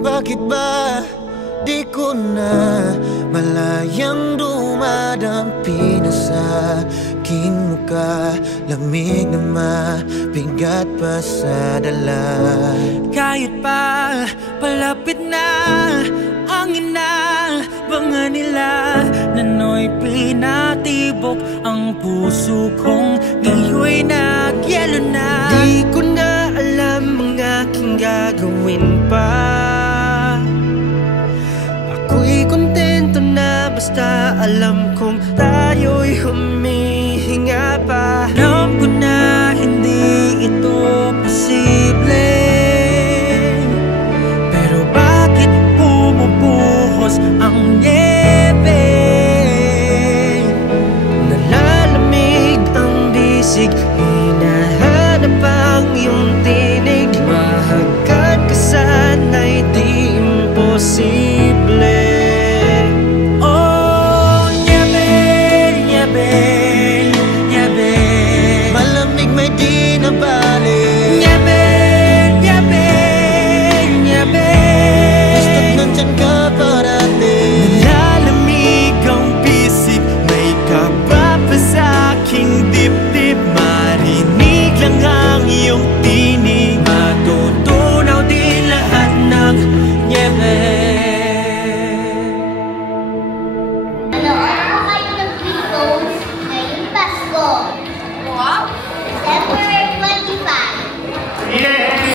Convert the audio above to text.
Bakit ba di ko na malayang dumadampi na sa aking muka? Lamig na mabigat pa sa dala. Kahit pa palapit na ang inaabangan nila, nano'y pinatibok ang puso kong ngayon'y nagyelo na. Di ko na alam ang aking gagawin pa. Ako'y kontento na basta alam kong tayo'y humihinga pa. Alam ko na hindi ito posible, pero bakit pumupuhos ang